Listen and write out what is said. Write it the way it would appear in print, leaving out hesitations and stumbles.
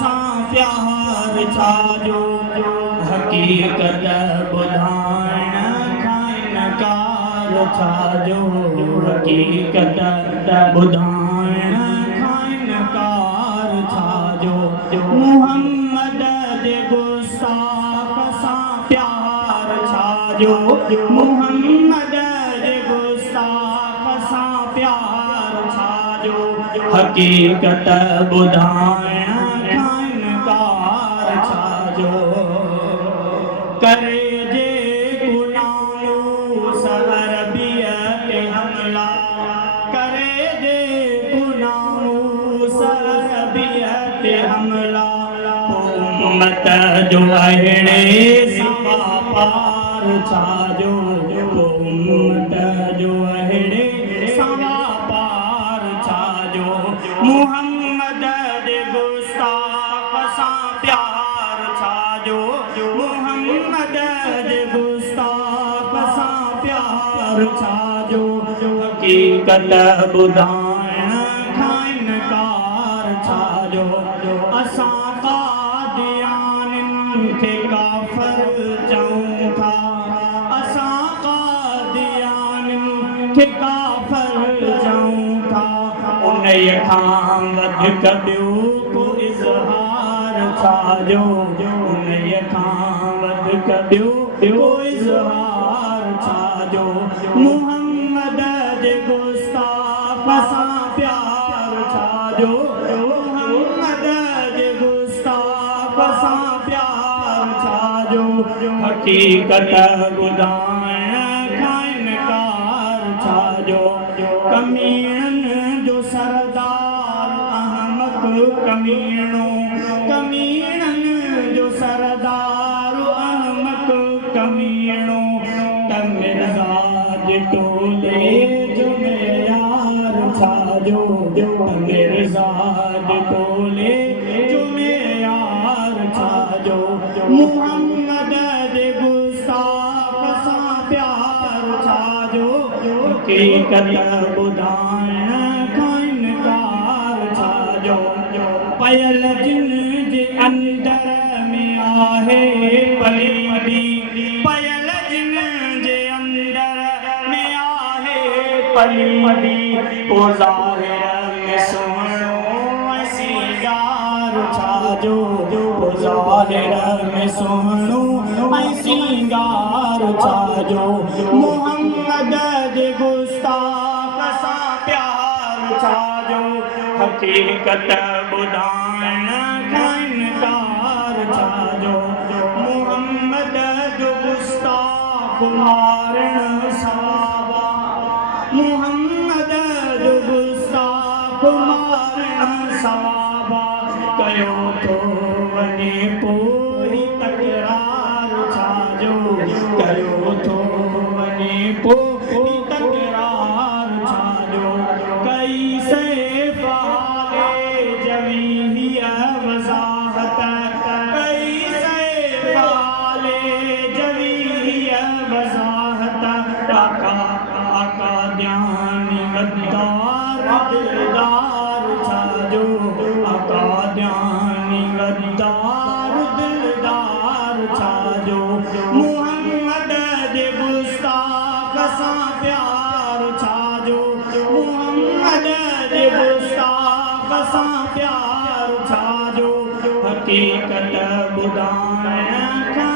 सां प्यार छाजो हकीकत ॿुधाइण खां इनकार छाजो हकीकत ॿुधाइण खां इनकार छाजो मुहम्मद जे गुस्ताख सां प्यार छाजो मुहम्मद जे गुस्ताख सां प्यार छाजो हकीकत ॿुधाइण खां इनकार छाजो करे जे गुनाह अरबीअ ते हमला करे जे गुनाह अरबीअ ते हमला उम्मत जो अहिड़े सवा पार छाजो उम्मत जो अहिड़े सवा पार छाजो मुहम्मद जे गुस्ताख सां प्यार छाजो मुहम्मद जे गुस्ताख सां प्यार छाजो हकीकत ॿुधाइण खां इनकार छाजो असां कादियानिन खे काफ़िर चऊं था असां कादियानिन खे काफ़िर चऊं था उन्हीअ खां वधीक ॿियो को इज़हार छाजो उन्हीअ खां वधीक ॿियो को इज़हार छाजो मुहम्मद जे गुस्ताख सां प्यार छाजो मुहम्मद जे गुस्ताख सां प्यार छाजो हकीकत ॿुधाइण खां इनकार छाजो कमीणनि जो सरदार अहमद कमीणो कमीणनि जो सरदार अहमद कमीणो मिर्ज़ा जे टोले जो मेयार छाजो मिर्ज़ा जे टोले जो मेयार छाजो मुहम्मद जे गुस्ताख सां प्यार छाजो हकीकत ॿुधाइण खां इनकार छाजो पयल जिन जे अंदर में आहे पलीदी पयल जिन जे अंदर में आहे पलीदी पोइ ज़ाहिर में सुहिणो सींगार छाजो पोइ ज़ाहिर में सुहिणो सींगार छाजो मुहम्मद जे गुस्ताख सां प्यार छाजो हकीकत ॿुधाइण खां इनकार छाजो मुहम्मद जो गुस्ताख मारण सवाबा मुहम्मद जो गुस्ताख मारण सवाबा कयो थो वञे पोइ तकरार छाजो कयो थो वञे पोइ तकरार छाजो कई से फाले जवी हीअ वज़ाहत कई से फाले जवी हीअ वज़ाहत आका आका ध्यानी गद्दार दिलदार छाजो आका ध्यानी गद्दार दिलदार छाजो मुहम्मद जे गुस्ताख सां प्यार छाजो मुहम्मद जे गुस्ताख सां प्यार छाजो हकीकत ॿुधाइण खां